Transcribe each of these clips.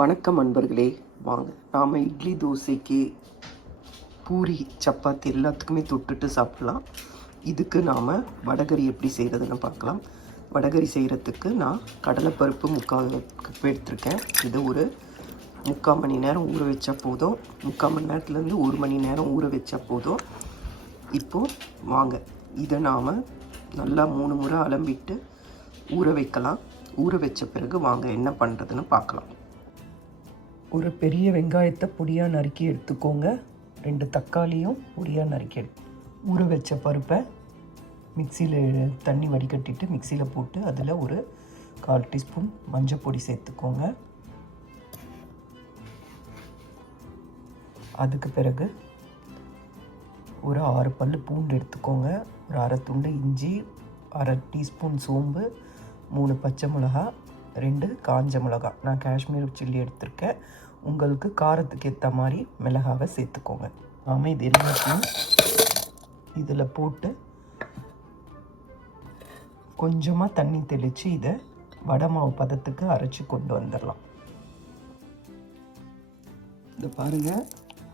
வணக்கம் அன்பர்களே. வாங்க நாம் இட்லி தோசைக்கு பூரி சப்பாத்தி எல்லாத்துக்குமே தொட்டுட்டு சாப்பிடலாம். இதுக்கு நாம் வடகரி எப்படி செய்கிறதுன்னு பார்க்கலாம். வடகரி செய்கிறதுக்கு நான் கடலைப்பருப்பு முக்கால் கப் எடுத்திருக்கேன். இது ஒரு முக்கால் மணி நேரம் ஊற வச்சா போதும். முக்கால் மணி நேரத்துலேருந்து ஒரு மணி நேரம் ஊற வச்சா போதும். இப்போது வாங்க இதை நாம் நல்லா மூணு முறை அலம்பிட்டு ஊற வைக்கலாம். ஊற வச்ச பிறகு வாங்க என்ன பண்ணுறதுன்னு பார்க்கலாம். ஒரு பெரிய வெங்காயத்தை பொடியாக நறுக்கி எடுத்துக்கோங்க. ரெண்டு தக்காளியும் பொடியாக நறுக்கி எடு ஊற வச்ச பருப்பை மிக்சியில் தண்ணி வடிகட்டிட்டு மிக்சியில் போட்டு அதில் ஒரு கால் டீஸ்பூன் மஞ்சள் பொடி சேர்த்துக்கோங்க. அதுக்கு பிறகு ஒரு ஆறு பல் பூண்டு எடுத்துக்கோங்க. ஒரு அரை துண்டு இஞ்சி அரை டீஸ்பூன் சோம்பு மூணு பச்சை மிளகா ரெண்டு காஞ்ச மிளகா. நான் காஷ்மீர் சில்லி எடுத்திருக்கேன். உங்களுக்கு காரத்துக்கு ஏற்ற மாதிரி மிளகாவை சேர்த்துக்கோங்க. நாம இது எல்லாத்தையும் இதில் போட்டு கொஞ்சமாக தண்ணி தெளித்து இதை வடை மாவு பதத்துக்கு அரைச்சி கொண்டு வந்துடலாம் இந்த பாருங்கள்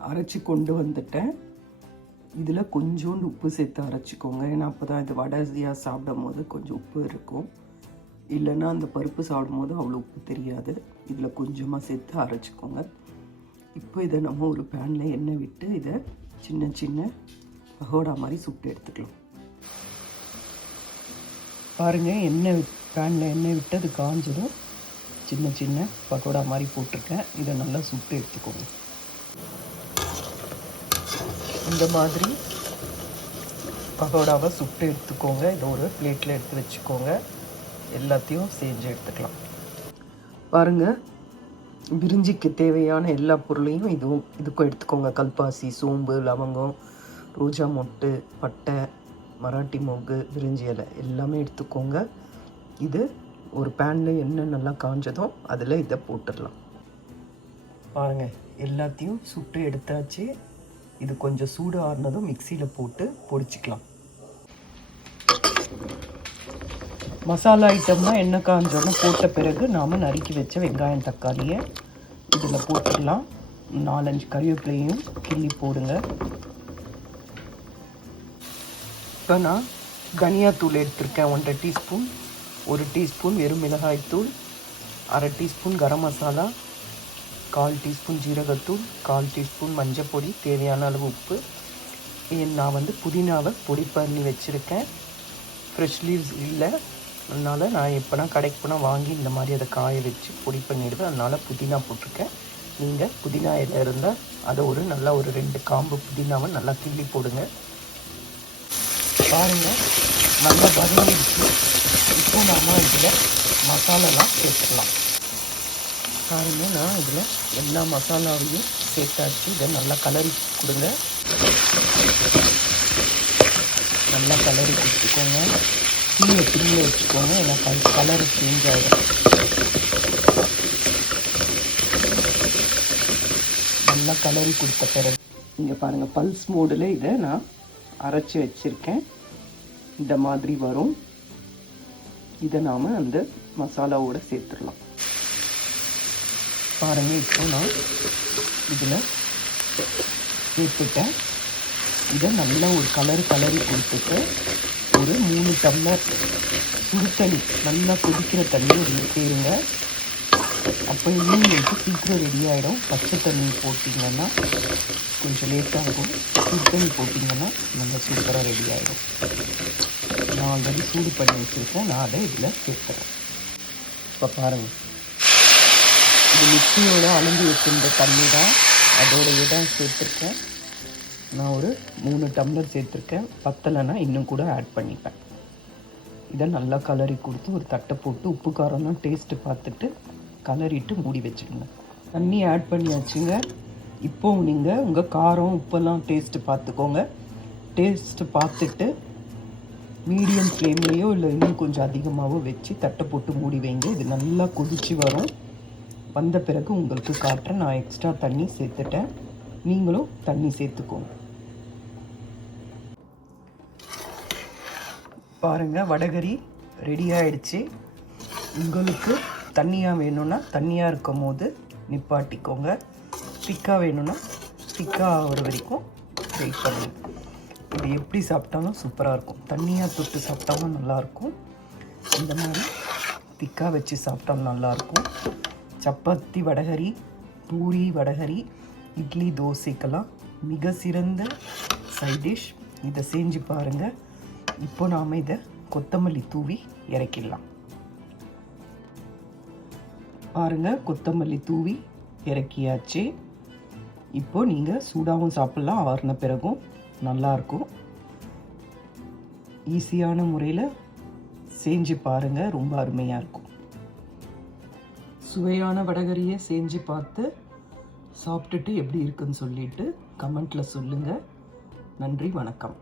அரைச்சி கொண்டு வந்துட்டேன். இதில் கொஞ்சோண்டு உப்பு சேர்த்து அரைச்சிக்கோங்க. ஏன்னா அப்போ தான் இது வடையாக சாப்பிடும் போது கொஞ்சம் உப்பு இருக்கும். இல்லைன்னா அந்த பருப்பு சாப்பிடும் போது அவ்வளோ உப்பு தெரியாது. இதில் கொஞ்சமாக சேர்த்து அரைச்சிக்கோங்க. இப்போ இதை நம்ம ஒரு பேனில் எண்ணெய் விட்டு இதை சின்ன சின்ன பகோடா மாதிரி சுட்டு எடுத்துக்கலாம். பாருங்கள் எண்ணெய் பேனில் எண்ணெய் விட்டு அது காஞ்சதும் சின்ன சின்ன பகோடா மாதிரி போட்டிருக்கேன். இதை நல்லா சுட்டு எடுத்துக்கோங்க. இந்த மாதிரி பகோடாவை சுட்டு எடுத்துக்கோங்க. இதை ஒரு பிளேட்டில் எடுத்து வச்சுக்கோங்க. எல்லாத்தையும் செஞ்சு எடுத்துக்கலாம். பாருங்கள் விரிஞ்சிக்கு தேவையான எல்லா பொருளையும் இதுவும் இதுக்கும் எடுத்துக்கோங்க. கல்பாசி சோம்பு லவங்கம் ரோஜா மொட்டு பட்டை மராட்டி மொக்கு விரிஞ்சி இலை எல்லாமே எடுத்துக்கோங்க. இது ஒரு பேனில் எண்ணெய் நல்லா காஞ்சதும் அதில் இதை போட்டுடலாம். பாருங்கள் எல்லாத்தையும் சுட்டு எடுத்தாச்சு. இது கொஞ்சம் சூடு ஆறுனதும் மிக்சியில் போட்டு பொடிச்சிக்கலாம். மசாலா ஐட்டம்னா எண்ணெய் காஞ்சோன்னு போட்ட பிறகு நாம் நறுக்கி வச்ச வெங்காயம் தக்காளியை இதில் போட்டுடலாம் நாலஞ்சு கறிவேப்பிலையும் கிள்ளி போடுங்க. இப்போ நான் தனியாத்தூள் எடுத்திருக்கேன். ஒன்றரை டீஸ்பூன் ஒரு டீஸ்பூன் வெறும் மிளகாய்த்தூள் அரை டீஸ்பூன் கரம் மசாலா கால் டீஸ்பூன் ஜீரகத்தூள் கால் டீஸ்பூன் மஞ்சள் பொடி தேவையான அளவு உப்பு. நான் வந்து புதினாவை பொடி பண்ணி வச்சுருக்கேன். ஃப்ரெஷ் லீவ்ஸ் இல்லை. அதனால் நான் எப்போனா கடைக்கு போனால் வாங்கி இந்த மாதிரி அதை காய வச்சு பொடி பண்ணிடுவேன். அதனால் புதினா போட்டிருக்கேன். நீங்கள் புதினா இலை இருந்தால் அதை ஒரு நல்லா ஒரு ரெண்டு காம்பு புதினாவை நல்லா கிள்ளி போடுங்க. பாருங்கள் நல்லா வதங்கிடுச்சு இப்போ நம்ம இதில் மசாலாலாம் சேர்த்துக்கலாம் பாருங்கள் நான் இதில் எல்லா மசாலாவையும் சேர்த்தாச்சு. இதை நல்லா கலரி கொடுங்க. நல்லா கலரி கொடுத்துக்கோங்க. தீயை திரும்ப வச்சுக்கோங்க ஏன்னா கல் கலர் சேஞ்ச் ஆகிடும் நல்லா கலரி கொடுத்த பிறகு இங்கே பாருங்கள் பல்ஸ் மோடில் இதை நான் அரைச்சி வச்சுருக்கேன். இந்த மாதிரி வரும். இதை நாம் அந்த மசாலாவோடு சேர்த்துடலாம். பாருங்கள் இப்போ நான் இதில் சேர்த்துட்டேன். இதை நல்லா ஒரு கலர் கலரி கொடுத்துட்டு ஒரு மூணு டம்ளர் சுடு தண்ணி நல்லா கொதிக்கிற தண்ணி ஒரு சேருங்க அப்போ மீன் வந்து சீக்கிரம் ரெடி ஆகிடும் பச்சை தண்ணி போட்டிங்கன்னா கொஞ்சம் லேட்டாக இருக்கும் சுடு தண்ணி போட்டிங்கன்னா நல்லா சூப்பராக ரெடி ஆகிடும் நான் ஆல்ரெடி சூடு பண்ணி வச்சுருக்கேன். நான் அதை இதில் சேர்த்துறேன் இப்போ பாருங்கள் இது மிக்சியோட அழிஞ்சு வச்சிருந்த தண்ணி தான் அதோட இடம் சேர்த்துருக்கேன். நான் ஒரு மூணு டம்ளர் சேர்த்துருக்கேன். பத்தலைன்னா இன்னும் கூட ஆட் பண்ணிப்பேன். இதை நல்லா கலரி கொடுத்து ஒரு தட்டை போட்டு உப்பு காரம்லாம் டேஸ்ட்டு பார்த்துட்டு கலரிட்டு மூடி வச்சுடுங்க தண்ணி ஆட் பண்ணியாச்சுங்க. இப்போ நீங்கள் உங்கள் காரம் உப்பெல்லாம் டேஸ்ட்டு பார்த்துக்கோங்க. டேஸ்ட்டு பார்த்துட்டு மீடியம் ஃப்ளேம்லேயோ இல்லை இன்னும் கொஞ்சம் அதிகமாகவோ வச்சு தட்டை போட்டு மூடி வைங்க. இது நல்லா கொதிச்சு வரும். வந்த பிறகு உங்களுக்கு காட்டுறேன். நான் எக்ஸ்ட்ரா தண்ணி சேர்த்துட்டேன். நீங்களும் தண்ணி சேர்த்துக்கோங்க. பாருங்கள் வடகரி ரெடி ஆயிடுச்சு. உங்களுக்கு தண்ணியாக வேணும்னா தண்ணியாக இருக்கும் போது நிப்பாட்டிக்கோங்க. திக்காக வேணும்னா திக்காக ஆகிற வரைக்கும் வெயிட் பண்ணுங்க. இது எப்படி சாப்பிட்டாலும் சூப்பராக இருக்கும். தண்ணியாக தொட்டு சாப்பிட்டாலும் நல்லாயிருக்கும். இந்த மாதிரி திக்காக வச்சு சாப்பிட்டாலும் நல்லாயிருக்கும். சப்பாத்தி வடகரி பூரி வடகரி இட்லி தோசைக்கெல்லாம் மிக சிறந்த சைட் டிஷ் இதை செஞ்சு பாருங்கள் இப்போ நாம் இதை கொத்தமல்லி தூவி இறக்கிடலாம். பாருங்க கொத்தமல்லி தூவி இறக்கியாச்சு. இப்போ நீங்கள் சூடாகவும் சாப்பிட்லாம் ஆறுன பிறகும் நல்லாயிருக்கும் ஈஸியான முறையில் செஞ்சு பாருங்கள் ரொம்ப அருமையாக இருக்கும். சுவையான வடகரியை செஞ்சு பார்த்து சாப்பிட்டுட்டு எப்படி இருக்குன்னு சொல்லிட்டு கமெண்ட்டில் சொல்லுங்கள் நன்றி வணக்கம்.